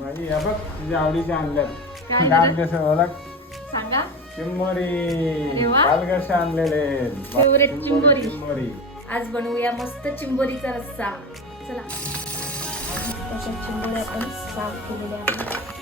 बाई हे बघ तुझ्या आवडीचे आणल्यात. काय काय आणलं? आणले ओळख? सांगा. चिंबोरी वा. काल कसे आणलेले. Favorite चिंबोरी. चिंबोरी आज बनवूया मस्त चिंबोरीचा रस्सा. चला. तशा चिंबोऱ्या आपण साफ केलेल्या आहेत.